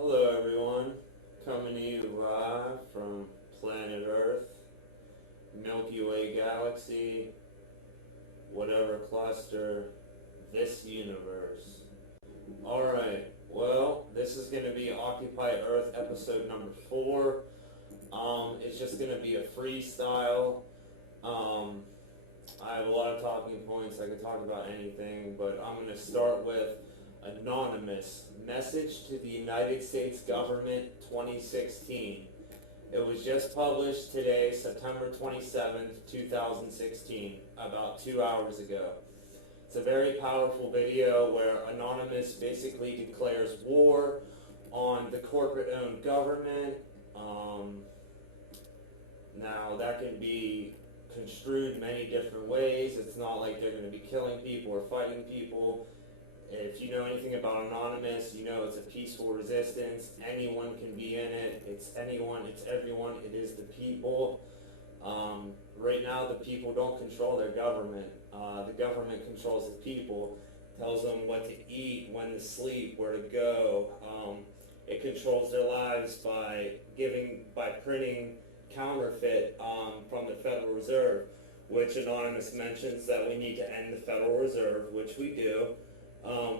Hello everyone, coming to you live from planet Earth, Milky Way galaxy, whatever cluster, this universe. Alright, well, this is going to be Occupy Earth episode number 4. It's just going to be a freestyle. I have a lot of talking points, I could talk about anything, but I'm going to start with Anonymous, Message to the United States Government 2016. It was just published today, September 27th, 2016, about 2 hours ago. It's a very powerful video where Anonymous basically declares war on the corporate-owned government. Now, that can be construed many different ways. It's not like they're going to be killing people or fighting people. If you know anything about Anonymous, you know it's a peaceful resistance. Anyone can be in it. It's anyone, it's everyone, it is the people. Right now, the people don't control their government. The government controls the people, tells them what to eat, when to sleep, where to go. It controls their lives by printing counterfeit from the Federal Reserve, which Anonymous mentions that we need to end the Federal Reserve, which we do.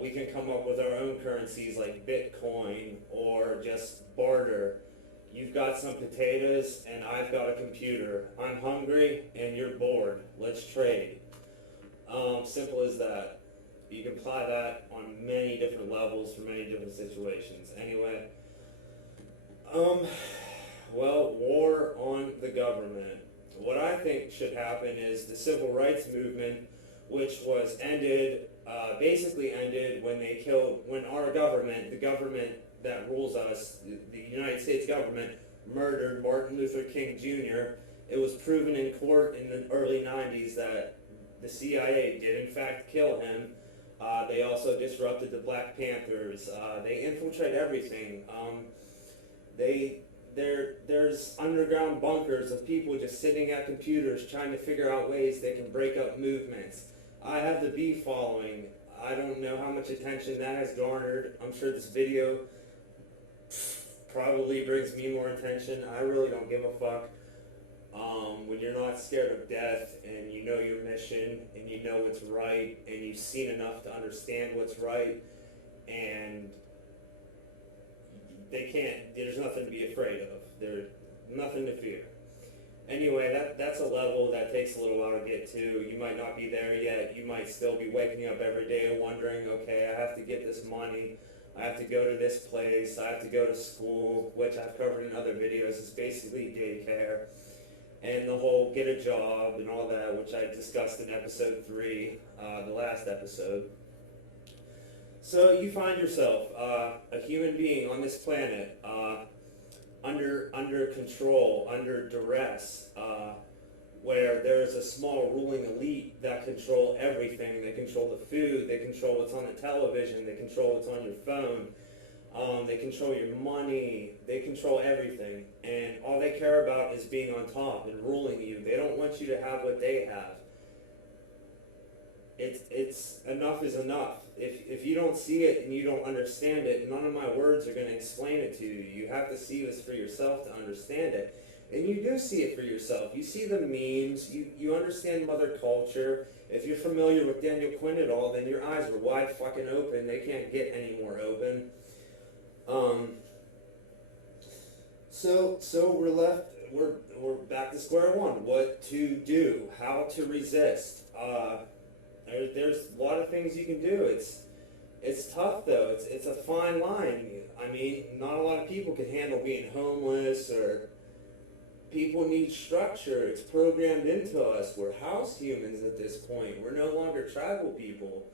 We can come up with our own currencies like Bitcoin or just barter. You've got some potatoes and I've got a computer. I'm hungry and you're bored. Let's trade. Simple as that. You can apply that on many different levels for many different situations. Anyway, well, war on the government. What I think should happen is the civil rights movement, which was basically ended when our government, the government that rules us, the United States government, murdered Martin Luther King Jr. It was proven in court in the early 90s that the CIA did in fact kill him. They also disrupted the Black Panthers. They infiltrate everything. There's underground bunkers of people just sitting at computers trying to figure out ways they can break up movements. I have the B following. I don't know how much attention that has garnered. I'm sure this video probably brings me more attention. I really don't give a fuck. When you're not scared of death and you know your mission and you know what's right and you've seen enough to understand what's right, and there's nothing to be afraid of. There's nothing to fear. Anyway, that's a level that takes a little while to get to. You might not be there yet. You might still be waking up every day and wondering, okay, I have to get this money. I have to go to this place. I have to go to school, which I've covered in other videos. It's basically daycare. And the whole get a job and all that, which I discussed in episode 3, the last episode. So you find yourself a human being on this planet, under control, under duress, where there's a small ruling elite that control everything. They control the food, they control what's on the television, they control what's on your phone, they control your money, they control everything. And all they care about is being on top and ruling you. They don't want you to have what they have. It's enough is enough. If you don't see it and you don't understand it, none of my words are going to explain it to you. You have to see this for yourself to understand it. And you do see it for yourself. You see the memes. You understand mother culture. If you're familiar with Daniel Quinn at all, then your eyes are wide fucking open. They can't get any more open. So we're back to square one. What to do? How to resist? There's a lot of things you can do. It's tough though. It's a fine line. I mean, not a lot of people can handle being homeless, or people need structure. It's programmed into us. We're house humans at this point. We're no longer tribal people.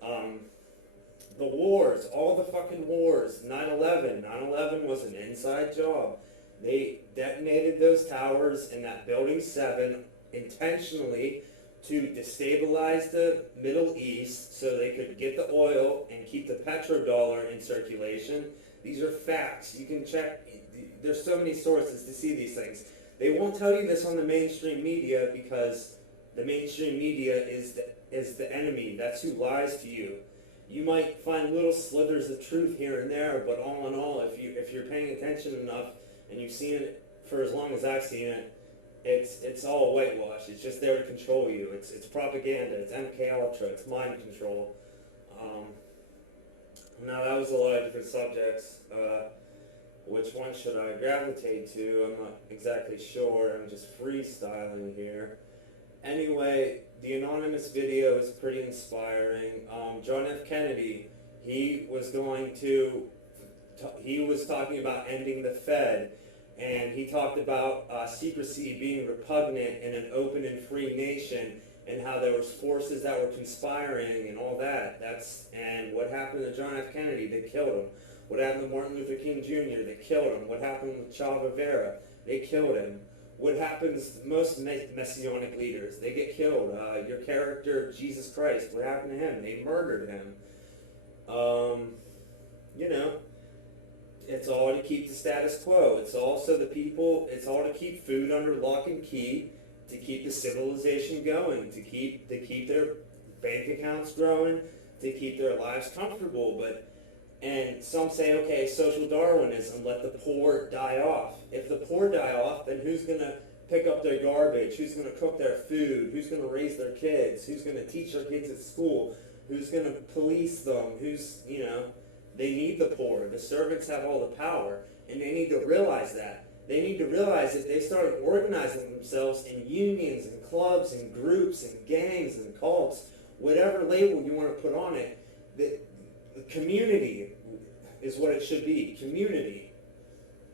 The wars, all the fucking wars, 9/11. 9/11 was an inside job. They detonated those towers in that building 7 intentionally to destabilize the Middle East so they could get the oil and keep the petrodollar in circulation. These are facts. You can check. There's so many sources to see these things. They won't tell you this on the mainstream media because the mainstream media is the enemy. That's who lies to you. you might find little slithers of truth here and there, but all in all, if you're paying attention enough and you've seen it for as long as I've seen it, it's all whitewash. It's just there to control you. It's propaganda. It's MK Ultra. It's mind control. Now that was a lot of different subjects. Which one should I gravitate to? I'm not exactly sure. I'm just freestyling here. Anyway, the anonymous video is pretty inspiring. John F. Kennedy, he was talking about ending the Fed, and he talked about secrecy being repugnant in an open and free nation, and how there was forces that were conspiring and all that. And what happened to John F. Kennedy? They killed him. What happened to Martin Luther King Jr.? They killed him. What happened with Che Guevara? They killed him. What happens to most messianic leaders? They get killed. Your character, Jesus Christ, what happened to him? They murdered him. It's all to keep the status quo. It's also it's all to keep food under lock and key, to keep the civilization going, to keep their bank accounts growing, to keep their lives comfortable. And some say, okay, social Darwinism, let the poor die off. If the poor die off, then who's going to pick up their garbage? Who's going to cook their food? Who's going to raise their kids? Who's going to teach their kids at school? Who's going to police them? They need the poor. The servants have all the power, and they need to realize that. They need to realize that they started organizing themselves in unions and clubs and groups and gangs and cults, whatever label you want to put on it, that the community is what it should be. Community.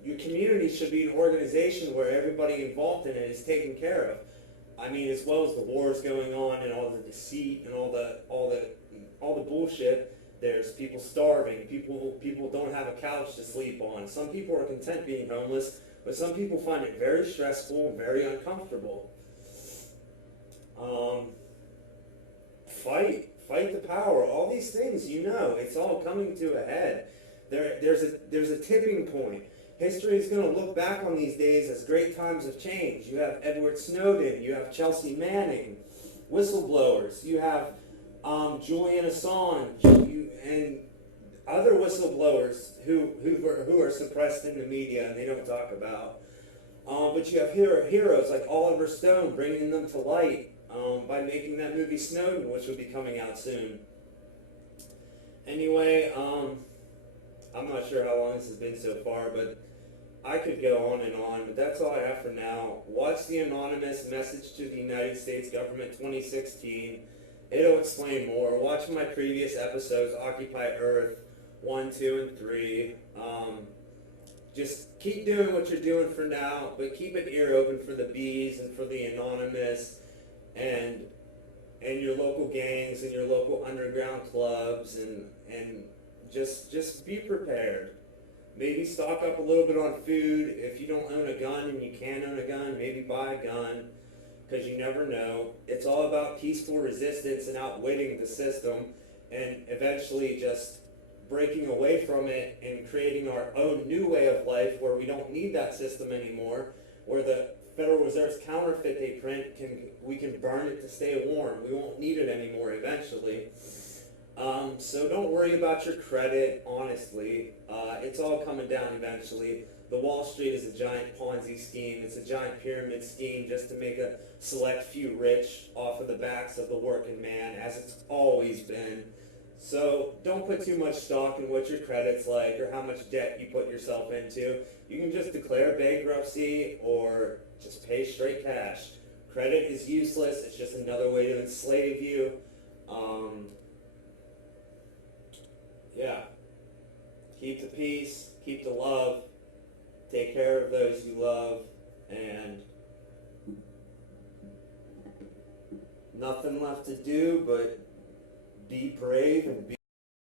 Your community should be an organization where everybody involved in it is taken care of. I mean, as well as the wars going on and all the deceit and all the bullshit. There's people starving. People don't have a couch to sleep on. Some people are content being homeless, but some people find it very stressful and very uncomfortable. Fight the power. All these things, it's all coming to a head. There's a tipping point. History is going to look back on these days as great times of change. You have Edward Snowden. You have Chelsea Manning, whistleblowers. You have Julian Assange, and other whistleblowers who are suppressed in the media and they don't talk about. But you have heroes like Oliver Stone, bringing them to light by making that movie Snowden, which will be coming out soon. Anyway, I'm not sure how long this has been so far, but I could go on and on, but that's all I have for now. Watch the anonymous Message to the United States Government 2016. It'll explain more. Watch my previous episodes, Occupy Earth 1, 2, and 3. Just keep doing what you're doing for now, but keep an ear open for the bees and for the anonymous and your local gangs and your local underground clubs, and just be prepared. Maybe stock up a little bit on food. If you don't own a gun and you can own a gun, maybe buy a gun, because you never know. It's all about peaceful resistance and outwitting the system, and eventually just breaking away from it and creating our own new way of life where we don't need that system anymore, where the Federal Reserve's counterfeit they print, we can burn it to stay warm. We won't need it anymore eventually. So don't worry about your credit, honestly. It's all coming down eventually. The Wall Street is a giant Ponzi scheme. It's a giant pyramid scheme just to make a select few rich off of the backs of the working man, as it's always been. So don't put too much stock in what your credit's like or how much debt you put yourself into. You can just declare bankruptcy or just pay straight cash. Credit is useless. It's just another way to enslave you. Yeah. Keep the peace. Keep the love. Take care of those you love. And nothing left to do but be brave and be